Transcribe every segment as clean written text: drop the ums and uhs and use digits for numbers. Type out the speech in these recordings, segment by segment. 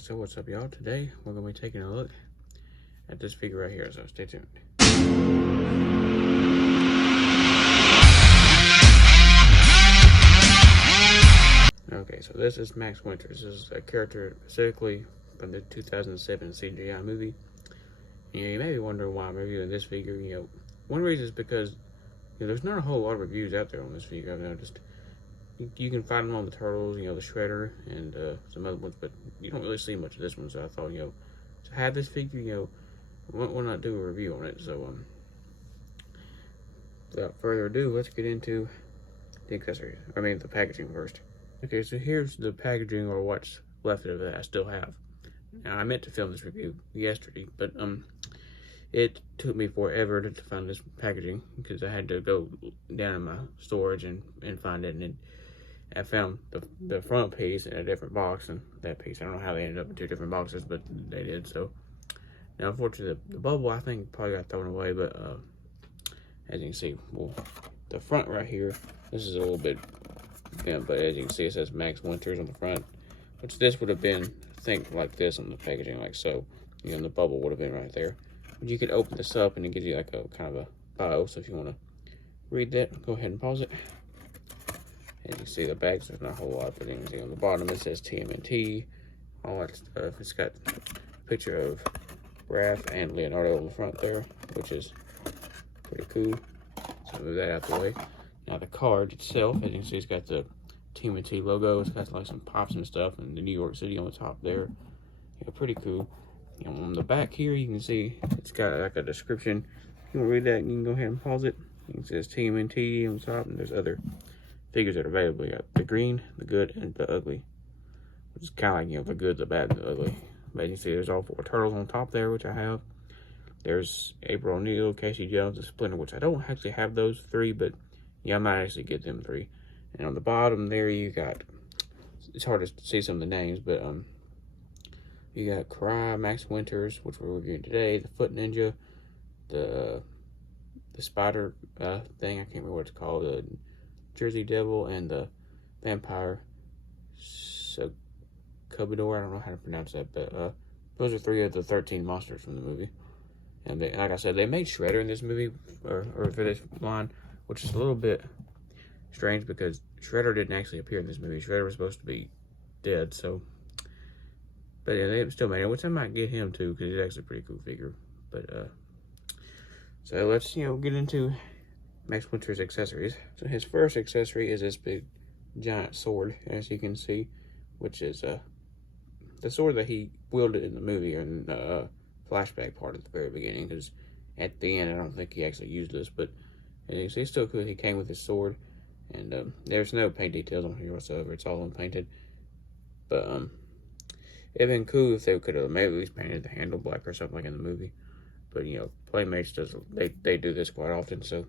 So what's up, y'all? Today we're gonna be taking a look at this figure right here, so stay tuned. Okay, so this is Max Winters. This is a character specifically from the 2007 CGI movie. You may be wondering why I'm reviewing this figure. One reason is because there's not a whole lot of reviews out there on this figure. I've noticed. You can find them on the Turtles, the Shredder, and some other ones, but you don't really see much of this one. So I thought, to have this figure, why not do a review on it? So, without further ado, let's get into the accessories. The packaging first. Okay, so here's the packaging, or what's left of it I still have. Now, I meant to film this review yesterday, but it took me forever to find this packaging because I had to go down in my storage and find it, and I found the front piece in a different box, and that piece, I don't know how they ended up in two different boxes, but they did. So now, unfortunately, the bubble, I think, probably got thrown away, but as you can see, well, the front right here, this is a little bit bent, but as you can see, it says Max Winters on the front, which this would have been, I think, like this on the packaging, like so. The bubble would have been right there. But you could open this up, and it gives you like a kind of a bio, so if you want to read that, go ahead and pause it. As you can see, the bags, there's not a whole lot, but you can see on the bottom it says TMNT, all that stuff. It's got a picture of Raph and Leonardo on the front there, which is pretty cool. So move that out the way. Now the card itself, as you can see, it's got the TMNT logo. It's got like some pops and stuff, and the New York City on the top there. Pretty cool. On the back here, you can see it's got like a description. If you want to read that, you can go ahead and pause it. You can see it says TMNT on the top, and there's other figures that are available. You got the green, the good, and the ugly, which is kind of like the good, the bad, and the ugly. But you can see there's all 4 turtles on top there, which I have. There's April O'Neil, Casey Jones, and Splinter, which I don't actually have those 3, but I might actually get them 3. And on the bottom there, you got, it's hard to see some of the names, but you got Cry, Max Winters, which we're reviewing today, the Foot Ninja, the spider thing, I can't remember what it's called, the Jersey Devil, and the Vampire Cubador. I don't know how to pronounce that, but those are 3 of the 13 monsters from the movie. And they, like I said, they made Shredder in this movie, or for this line, which is a little bit strange because Shredder didn't actually appear in this movie. Shredder was supposed to be dead, so. But yeah, they still made it, which I might get him too, because he's actually a pretty cool figure. But, so let's, get into Max Winter's accessories. So his first accessory is this big giant sword, as you can see, which is the sword that he wielded in the movie, or in the flashback part at the very beginning, because at the end I don't think he actually used this, but as you can see, it's still cool. He came with his sword, and there's no paint details on here whatsoever. It's all unpainted, but it'd been cool if they could have maybe at least painted the handle black or something like in the movie. But Playmates does, they do this quite often. So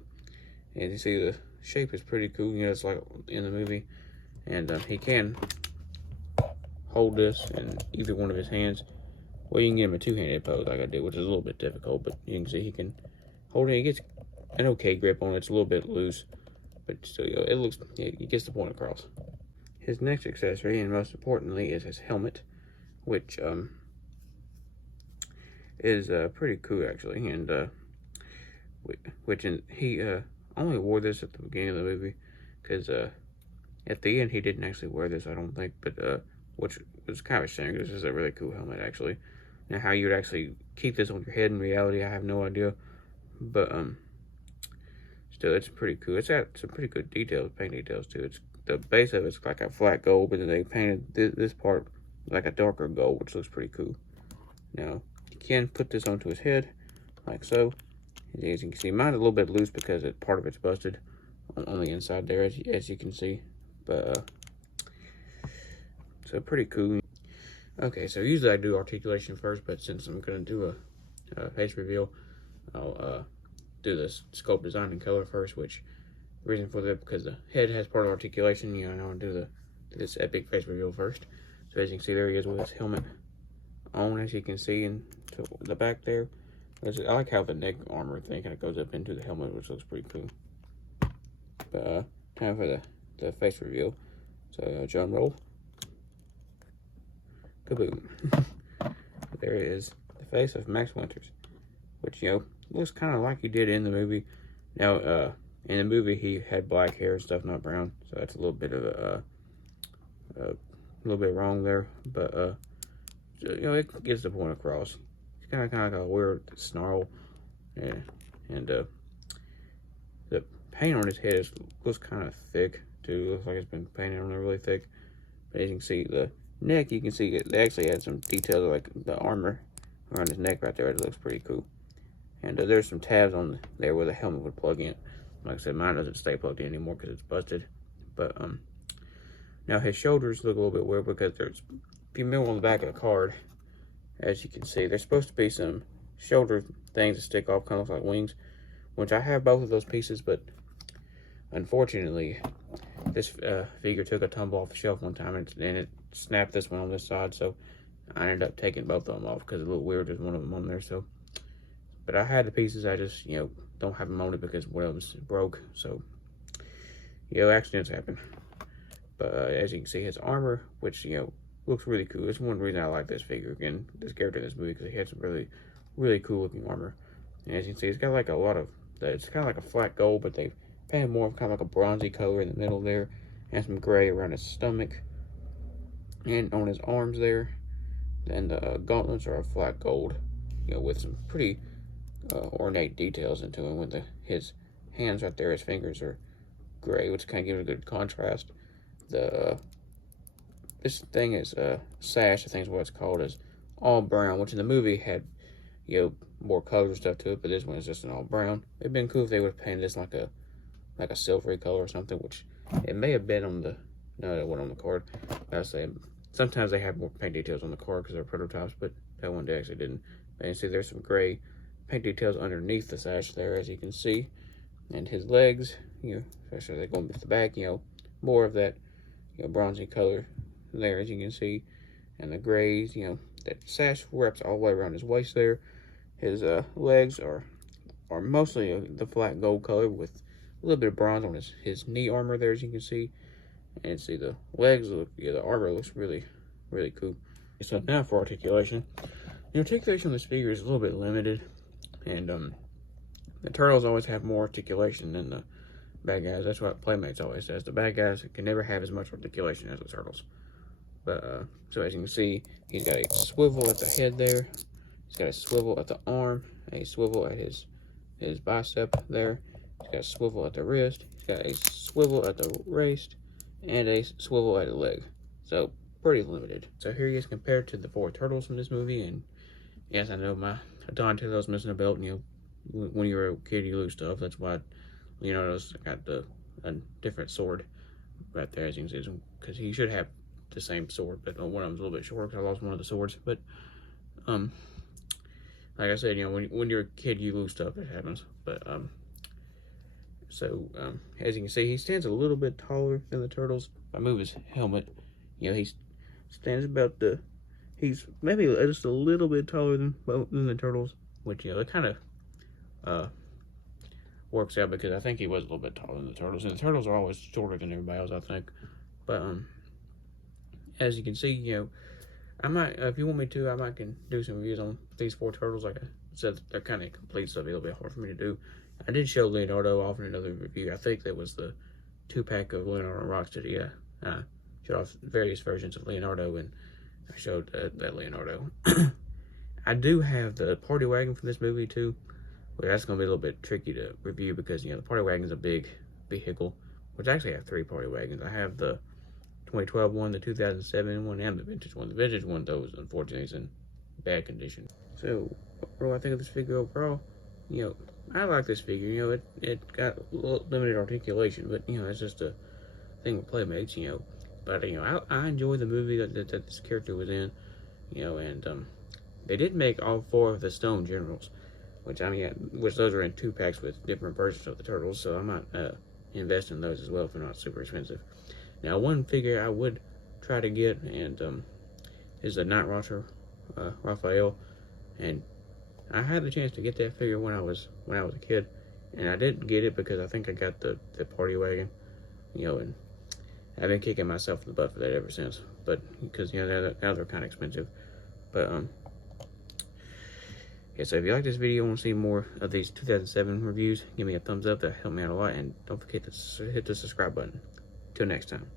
and you see the shape is pretty cool. It's like in the movie, and he can hold this in either one of his hands. Well, you can get him a two-handed pose like I did, which is a little bit difficult, but you can see he can hold it. He gets an okay grip on it. It's a little bit loose, but still, it looks, he gets the point across. His next accessory, and most importantly, is his helmet, which is pretty cool actually, and he only wore this at the beginning of the movie, because at the end he didn't actually wear this, I don't think, but which was kind of a shame, because this is a really cool helmet actually. Now, how you would actually keep this on your head in reality, I have no idea, but still, it's pretty cool. It's got some pretty good details, paint details too. It's the base of it's like a flat gold, but then they painted this part like a darker gold, which looks pretty cool. Now, you can put this onto his head, like so. As you can see, mine's a little bit loose because part of it's busted on the inside there, as you can see. But, so pretty cool. Okay, so usually I do articulation first, but since I'm going to do a face reveal, I'll do this sculpt design and color first, which the reason for that, because the head has part of articulation, I want to do this epic face reveal first. So as you can see, there he is with his helmet on, as you can see, and to the back there. I like how the neck armor thing kind of goes up into the helmet, which looks pretty cool. But time for the face reveal. So drum roll. kaboom. There is the face of Max Winters, which, looks kind of like he did in the movie. Now, in the movie, he had black hair and stuff, not brown, so that's a little bit of a little bit wrong there, but it gets the point across. It's kind of like a weird snarl, yeah, and the paint on his head looks kind of thick too. Looks like it's been painted on there really thick. But as you can see, the neck, you can see they actually had some details like the armor around his neck right there. It looks pretty cool. And there's some tabs on there where the helmet would plug in. Like I said, mine doesn't stay plugged in anymore because it's busted. But now his shoulders look a little bit weird because there's, if you remember on the back of the card, as you can see, there's supposed to be some shoulder things that stick off, kind of like wings, which I have both of those pieces, but unfortunately, this figure took a tumble off the shelf one time, and it snapped this one on this side, so I ended up taking both of them off because it looked weird with one of them on there. So, but I had the pieces, I just, don't have them on it because one of them's broke, so, accidents happen. But as you can see, his armor, which, looks really cool. It's one reason I like this figure, again, this character in this movie, because he had some really, really cool looking armor. And as you can see, it's got like a lot of, it's kind of like a flat gold, but they've painted more of kind of like a bronzy color in the middle there, and some gray around his stomach, and on his arms there. And the gauntlets are a flat gold, with some pretty ornate details into him, with his hands right there, his fingers are gray, which kind of gives a good contrast. This thing is sash, I think is what it's called, is all brown, which in the movie had, more colors and stuff to it, but this one is just an all brown. It'd been cool if they would have painted this like a silvery color or something, which it may have been on the, no, it wasn't on the card. I was saying, sometimes they have more paint details on the card because they're prototypes, but that one they actually didn't. And you see there's some gray paint details underneath the sash there, as you can see. And his legs, especially they going with the back, more of that, bronzy color there, as you can see. And the grays, that sash wraps all the way around his waist there. His legs are mostly the flat gold color with a little bit of bronze on his knee armor there, as you can see. And see the legs look, the armor looks really, really cool. So now for articulation. The articulation on this figure is a little bit limited, and the turtles always have more articulation than the bad guys. That's what Playmates always says. The bad guys can never have as much articulation as the turtles. But so as you can see, he's got a swivel at the head there. He's got a swivel at the arm, a swivel at his bicep there. He's got a swivel at the wrist. He's got a swivel at the waist, and a swivel at the leg. So pretty limited. So here he is compared to the 4 turtles from this movie. And yes, I know my Donatello's missing a belt. When you're a kid, you lose stuff. That's why Leonardo's got a different sword right there, as you can see, because he should have the same sword, but one of them's a little bit short because I lost one of the swords. But like I said, when you're a kid, you lose stuff. It happens. But as you can see, he stands a little bit taller than the turtles. If I move his helmet, he stands about he's maybe just a little bit taller than the turtles, which it kind of works out because I think he was a little bit taller than the turtles, and the turtles are always shorter than everybody else, I think. But as you can see, I might, if you want me to, I might can do some reviews on these 4 turtles. Like I said, they're kind of complete, so it'll be a little bit hard for me to do. I did show Leonardo off in another review. I think that was the 2-pack of Leonardo and Rocksteady. I showed off various versions of Leonardo, and I showed that Leonardo. I do have the party wagon from this movie too, but that's going to be a little bit tricky to review because, the party wagon is a big vehicle, which I actually have 3 party wagons. I have the 2012 one, the 2007 one, and the vintage one. The vintage one, though, is unfortunately is in bad condition. So, what do I think of this figure overall? I like this figure. It got limited articulation, but it's just a thing with Playmates. But I enjoy the movie that this character was in. And they did make all 4 of the Stone Generals, which those are in 2-packs with different versions of the turtles. So I might invest in those as well if they're not super expensive. Now, one figure I would try to get is the Night Watcher, Raphael, and I had the chance to get that figure when I was a kid, and I didn't get it because I think I got the party wagon, and I've been kicking myself in the butt for that ever since. but because you know now they're kind of expensive. But yeah. So if you like this video and want to see more of these 2007 reviews, give me a thumbs up. That helped me out a lot, and don't forget to hit the subscribe button. Till next time.